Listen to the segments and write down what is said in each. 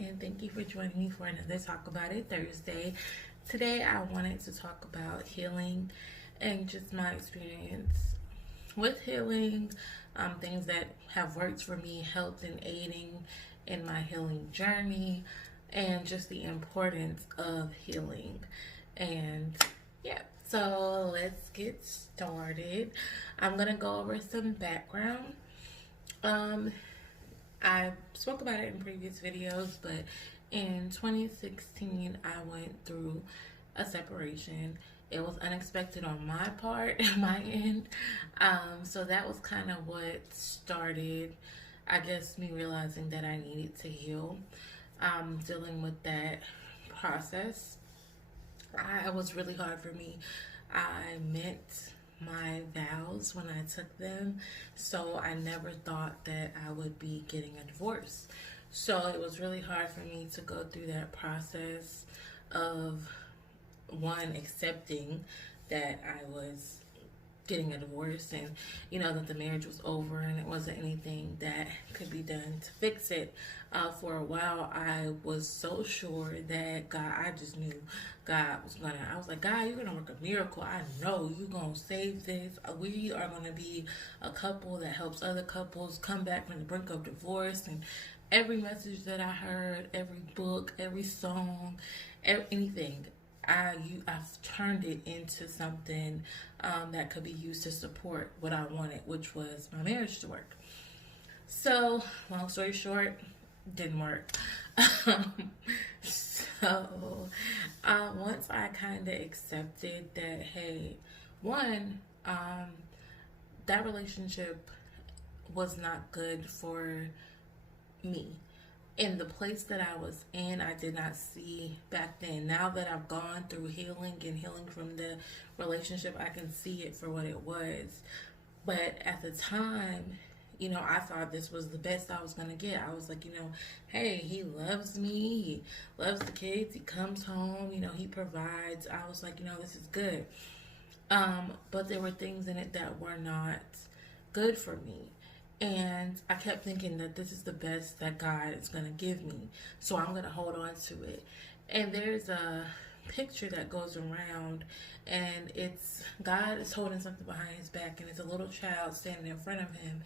and thank you for joining me for another Talk About It Thursday. Today, I wanted to talk about healing and just my experience with healing, things that have worked for me, helped in aiding in my healing journey, and just the importance of healing. And yeah, so let's get started. I'm gonna go over some background. Um, I spoke about it in previous videos, but in 2016, I went through a separation. It was unexpected on my part, my end. So that was kind of what started, I guess, me realizing that I needed to heal. Dealing with that process, it was really hard for me. I meant my vows when I took them, so I never thought that I would be getting a divorce. So it was really hard for me to go through that process of one, accepting that I was getting a divorce, and that the marriage was over and it wasn't anything that could be done to fix it. For a while I was so sure that God, I just knew God was gonna, I was like, God, you're gonna work a miracle. I know you're gonna save this. We are gonna be a couple that helps other couples come back from the brink of divorce. And every message that I heard, every book, every song, anything, I've turned it into something that could be used to support what I wanted, which was my marriage to work. So, long story short, didn't work. So, once I kind of accepted that, hey, one, that relationship was not good for me. In the place that I was in, I did not see back then. Now that I've gone through healing and healing from the relationship, I can see it for what it was. But at the time, I thought this was the best I was going to get. I was like, hey, he loves me. He loves the kids. He comes home. He provides. I was like, this is good. But there were things in it that were not good for me. And I kept thinking that this is the best that God is going to give me. So I'm going to hold on to it. And there's a picture that goes around, and it's God is holding something behind his back, and it's a little child standing in front of him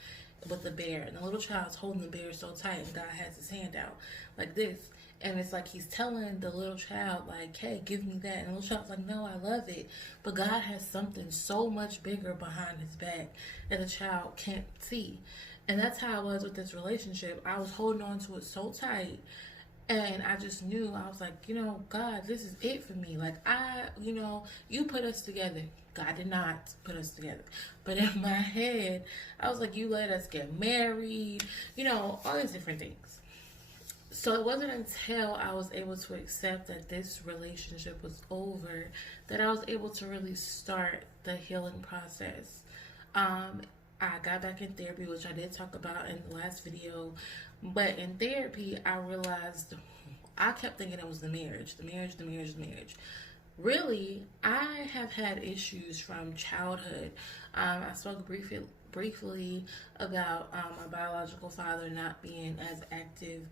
with the bear. And the little child's holding the bear so tight, and God has his hand out like this. And it's like he's telling the little child, like, hey, give me that. And the little child's like, no, I love it. But God has something so much bigger behind his back that the child can't see. And that's how I was with this relationship. I was holding on to it so tight. And I just knew, I was like, God, this is it for me. Like, you put us together. God did not put us together. But in my head, I was like, you let us get married, all these different things. So it wasn't until I was able to accept that this relationship was over that I was able to really start the healing process. I got back in therapy, which I did talk about in the last video. But in therapy, I realized I kept thinking it was the marriage. Really, I have had issues from childhood. I spoke briefly about my biological father not being as active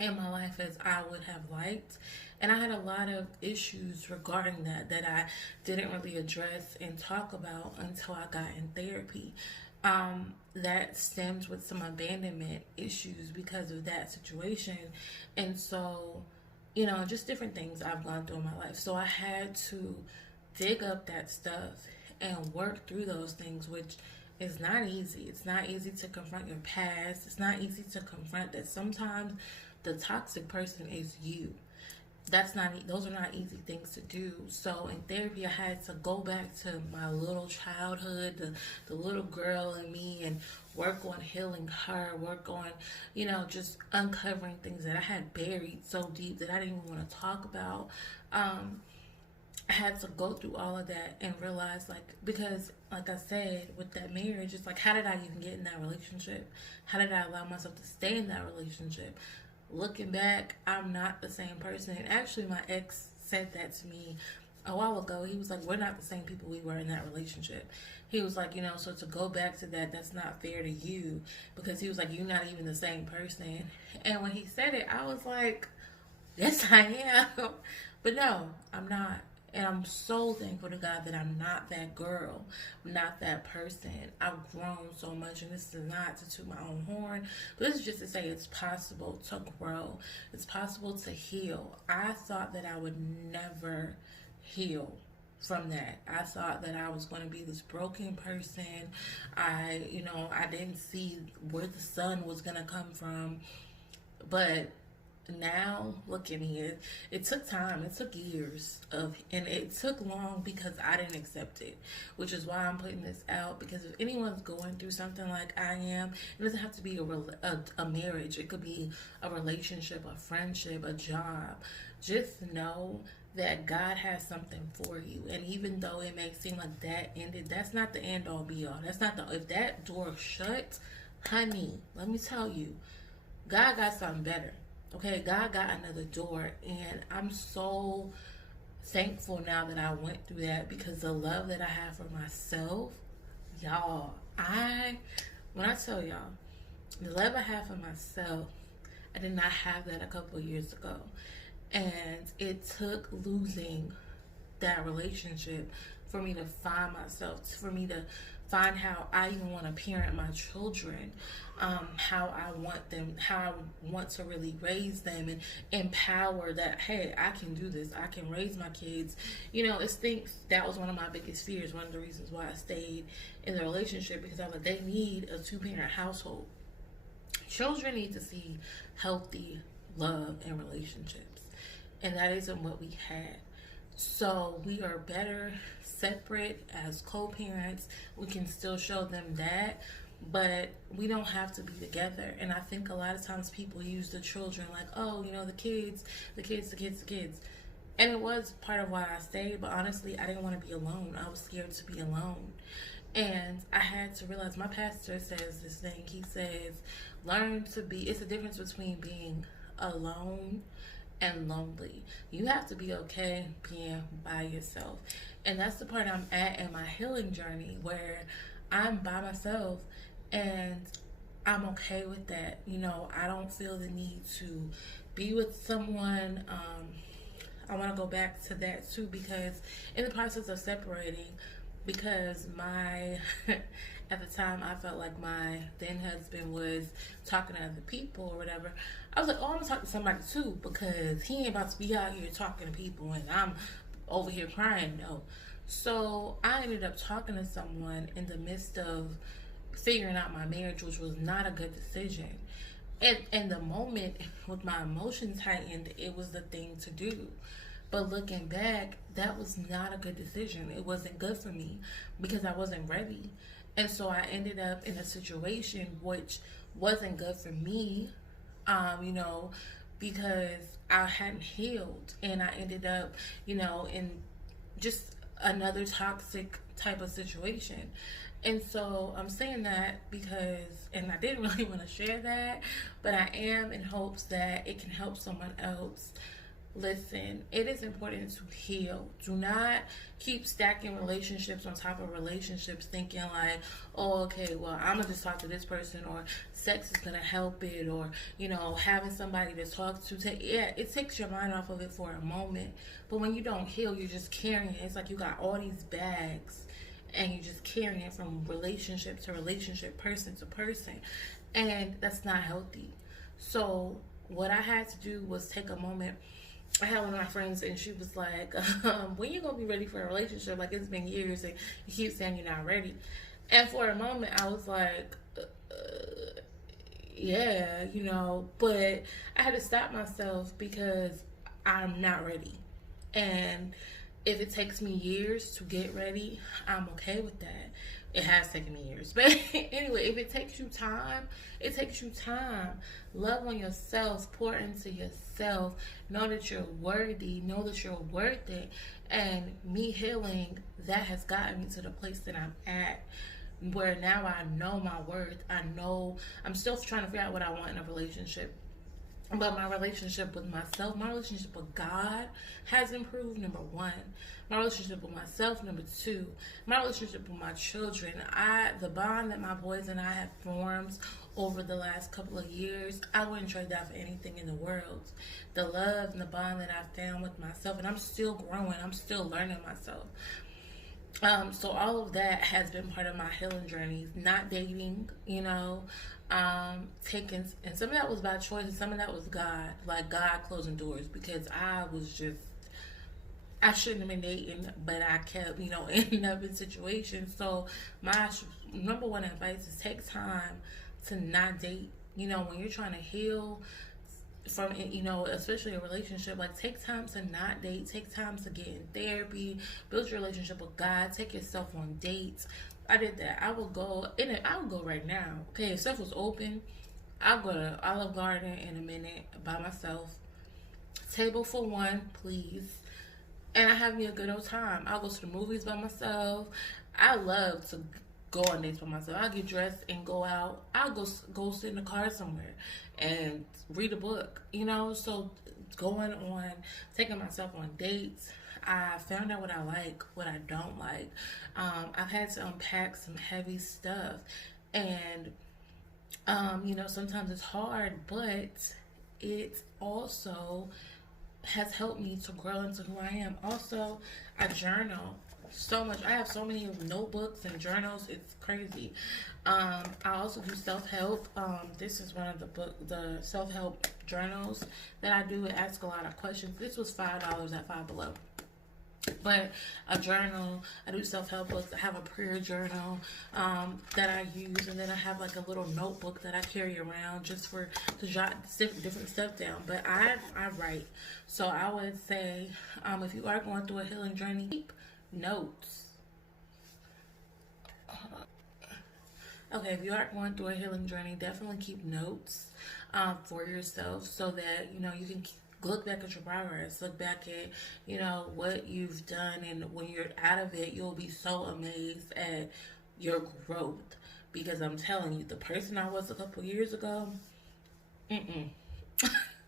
in my life as I would have liked. And I had a lot of issues regarding that I didn't really address and talk about until I got in therapy. That stems with some abandonment issues because of that situation. And so, just different things I've gone through in my life. So I had to dig up that stuff and work through those things, which is not easy. It's not easy to confront your past. It's not easy to confront that sometimes the toxic person is you. Those are not easy things to do. So in therapy, I had to go back to my little childhood, the little girl in me, and work on healing her, work on, just uncovering things that I had buried so deep that I didn't even want to talk about. I had to go through all of that and realize, because, like I said, with that marriage, it's like, how did I even get in that relationship? How did I allow myself to stay in that relationship? Looking back, I'm not the same person. And actually, my ex said that to me a while ago, he was like, we're not the same people we were in that relationship. He was like, so to go back to that, that's not fair to you, because he was like, you're not even the same person. And when he said it, I was like, yes, I am. But no, I'm not. And I'm so thankful to God that I'm not that girl, I'm not that person. I've grown so much, and this is not to toot my own horn, but this is just to say it's possible to grow. It's possible to heal. I thought that I would never heal from that. I thought that I was going to be this broken person. I didn't see where the sun was going to come from. But now look at me. It took time. It took years and it took long because I didn't accept it, which is why I'm putting this out. Because if anyone's going through something like I am, it doesn't have to be a marriage. It could be a relationship, a friendship, a job. Just know that God has something for you. And even though it may seem like that ended, that's not the end all be all. That's not if that door shut, honey, let me tell you, God got something better. Okay, God got another door, and I'm so thankful now that I went through that, because the love that I have for myself, y'all, when I tell y'all, the love I have for myself, I did not have that a couple of years ago. And it took losing that relationship for me to find myself, for me to find how I even want to parent my children, how I want them, how I want to really raise them and empower that, hey, I can do this, I can raise my kids. It's things that was one of my biggest fears, one of the reasons why I stayed in the relationship, because I was like, they need a 2-parent household. Children need to see healthy love and relationships, and that isn't what we had. So we are better separate as co-parents. We can still show them that, but we don't have to be together. And I think a lot of times people use the children like, oh, the kids. And it was part of why I stayed, but honestly, I didn't want to be alone. I was scared to be alone. And I had to realize, my pastor says this thing. He says, it's a difference between being alone and lonely. You have to be okay being by yourself. And that's the part I'm at in my healing journey, where I'm by myself and I'm okay with that. I don't feel the need to be with someone. I want to go back to that too, because in the process of separating, because at the time I felt like my then husband was talking to other people or whatever, I was like, oh, I'm gonna talk to somebody too, because he ain't about to be out here talking to people and I'm over here crying. No. So I ended up talking to someone in the midst of figuring out my marriage, which was not a good decision. And in the moment, with my emotions heightened, it was the thing to do. But looking back, that was not a good decision. It wasn't good for me because I wasn't ready. And so I ended up in a situation which wasn't good for me, because I hadn't healed. And I ended up, in just another toxic type of situation. And so I'm saying that because, and I didn't really want to share that, but I am in hopes that it can help someone else. Listen, it is important to heal. Do not keep stacking relationships on top of relationships thinking like, oh, okay, well, I'm going to just talk to this person, or sex is going to help it, or, having somebody to talk to. It takes your mind off of it for a moment. But when you don't heal, you're just carrying it. It's like you got all these bags and you're just carrying it from relationship to relationship, person to person. And that's not healthy. So what I had to do was take a moment. I had one of my friends and she was like, when you gonna be ready for a relationship? Like, it's been years and you keep saying you're not ready. And for a moment I was like, yeah, but I had to stop myself because I'm not ready. And if it takes me years to get ready, I'm okay with that. It has taken me years. But anyway, if it takes you time, it takes you time. Love on yourself. Pour into yourself. Know that you're worthy. Know that you're worth it. And me healing, that has gotten me to the place that I'm at, where now I know my worth. I know I'm still trying to figure out what I want in a relationship. But my relationship with myself, my relationship with God has improved, number one. My relationship with myself, number two. My relationship with my children. The bond that my boys and I have formed over the last couple of years, I wouldn't trade that for anything in the world. The love and the bond that I've found with myself, and I'm still growing, I'm still learning myself. So all of that has been part of my healing journey. Not dating, taking, and some of that was by choice, and some of that was God, like God closing doors because I shouldn't have been dating, but I kept, ending up in situations. So my number one advice is take time to not date. When you're trying to heal from especially a relationship, like take time to not date, take time to get in therapy, build your relationship with God, take yourself on dates. I did that. I would go in it. I would go right now. Okay, if stuff was open, I'll go to Olive Garden in a minute by myself. Table for one, please. And I have me a good old time. I'll go to the movies by myself. I love to go on dates by myself. I'll get dressed and go out. I'll go sit in the car somewhere and read a book. So going on, taking myself on dates. I found out what I like, what I don't like. I've had to unpack some heavy stuff, and sometimes it's hard, but it also has helped me to grow into who I am. Also, I journal so much. I have so many notebooks and journals. It's crazy. I also do self-help. This is one of the self-help journals that I do. It asks a lot of questions. This was $5 at Five Below. But a journal, I do self-help books. I have a prayer journal that I use, and then I have like a little notebook that I carry around just to jot different stuff down. But I write, so I would say if you are going through a healing journey, keep notes. Okay, if you are going through a healing journey, definitely keep notes for yourself so that you can look back at your progress, look back at what you've done, and when you're out of it, you'll be so amazed at your growth. Because I'm telling you, the person I was a couple years ago,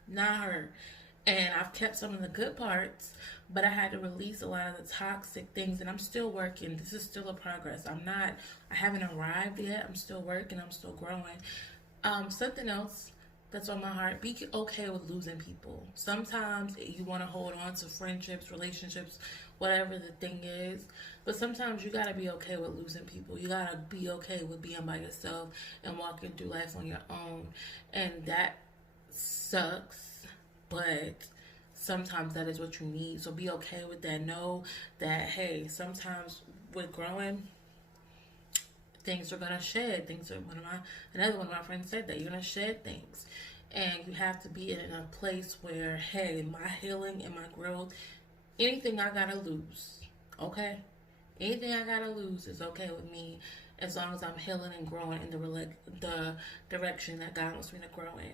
not her. And I've kept some of the good parts, but I had to release a lot of the toxic things, and I'm still working. This is still a progress. I haven't arrived yet. I'm still working. I'm still growing. Something else that's on my heart: be okay with losing people. Sometimes you want to hold on to friendships, relationships, whatever the thing is, but sometimes you gotta be okay with losing people. You gotta be okay with being by yourself and walking through life on your own, and that sucks, but sometimes that is what you need. So be okay with that. Know that, hey, sometimes with growing, things are gonna shed. Another one of my friends said that you're gonna shed things, and you have to be in a place where, hey, my healing and my growth, anything I gotta lose, okay, anything I gotta lose is okay with me, as long as I'm healing and growing in the direction that God wants me to grow in.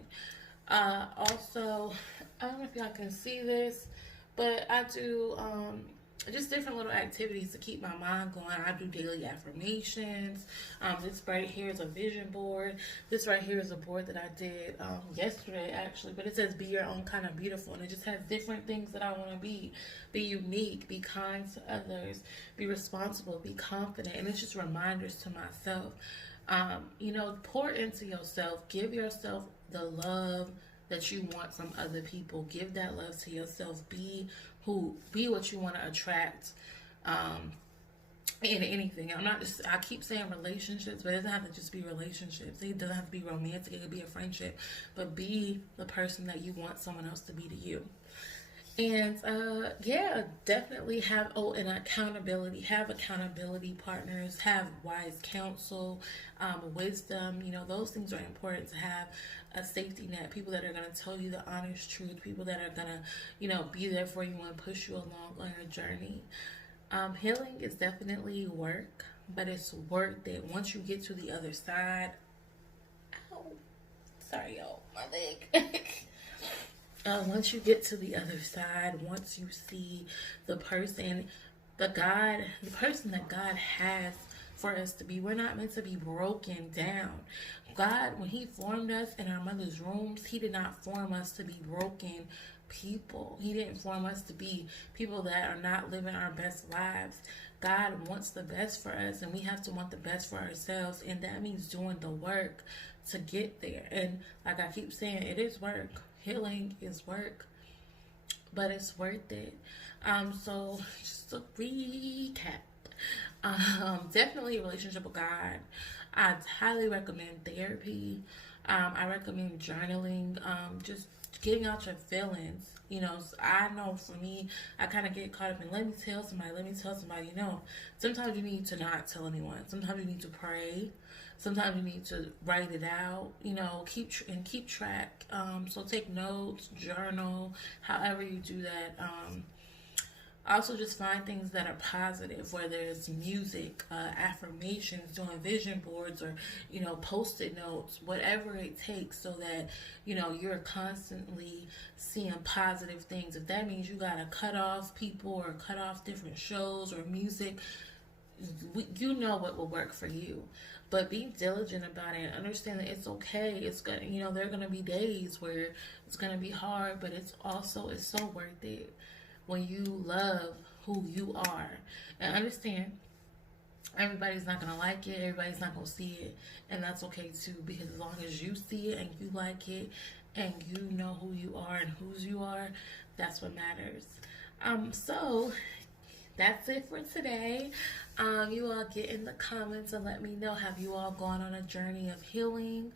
Also, I don't know if y'all can see this, but I do just different little activities to keep my mind going. I do daily affirmations. This right here is a vision board. This right here is a board that I did yesterday, actually. But it says, be your own kind of beautiful. And it just has different things that I want to be. Be unique. Be kind to others. Be responsible. Be confident. And it's just reminders to myself. Pour into yourself. Give yourself the love that you want from other people. Give that love to yourself. Be what you want to attract in anything. I keep saying relationships, but it doesn't have to just be relationships. It doesn't have to be romantic. It could be a friendship, but be the person that you want someone else to be to you. And definitely have an accountability. Have accountability partners. Have wise counsel, wisdom. Those things are important to have. A safety net. People that are going to tell you the honest truth. People that are going to, be there for you and push you along on your journey. Healing is definitely work, but it's worth it once you get to the other side. Ow. Sorry, y'all. My leg. Once you get to the other side, once you see the person that God has for us to be. We're not meant to be broken down. God, when He formed us in our mother's wombs, He did not form us to be broken people. He didn't form us to be people that are not living our best lives. God wants the best for us, and we have to want the best for ourselves, and that means doing the work to get there. And like I keep saying, it is work. Healing is work, but it's worth it. So just to recap, definitely a relationship with God. I highly recommend therapy. I recommend journaling. Just getting out your feelings. You know, I know for me, I kind of get caught up in let me tell somebody. No, sometimes you need to not tell anyone. Sometimes you need to pray. Sometimes you need to write it out. You know, keep track. So take notes, journal, however you do that. Also, just find things that are positive, whether it's music, affirmations, doing vision boards, or, you know, post-it notes, whatever it takes, so that, you know, you're constantly seeing positive things. If that means you got to cut off people or cut off different shows or music, you know what will work for you. But be diligent about it and understand that it's okay. It's gonna, you know, there are gonna be days where it's gonna be hard, but it's so worth it when you love who you are. And understand, everybody's not gonna like it, everybody's not gonna see it, and that's okay too, because as long as you see it and you like it and you know who you are and whose you are, that's what matters. So that's it for today. You all get in the comments and let me know, have you all gone on a journey of healing?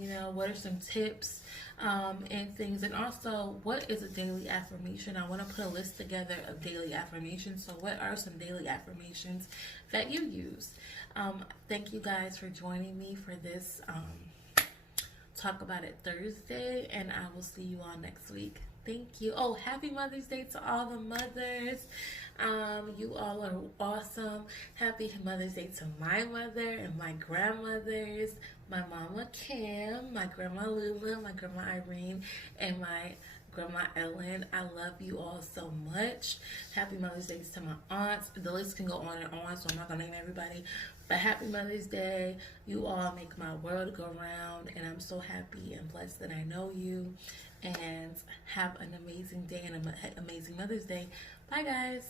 You know, what are some tips and things? And also, what is a daily affirmation? I want to put a list together of daily affirmations. So what are some daily affirmations that you use? Thank you guys for joining me for this Talk About It Thursday, and I will see you all next week. Thank you. Oh, happy Mother's Day to all the mothers. You all are awesome. Happy Mother's Day to my mother and my grandmothers, my mama Kim, my grandma Lula, my grandma Irene, and my grandma Ellen. I love you all so much. Happy Mother's Day to my aunts. The list can go on and on, so I'm not gonna name everybody. But happy Mother's Day. You all make my world go round, and I'm so happy and blessed that I know you. And have an amazing day and an amazing Mother's Day. Bye, guys.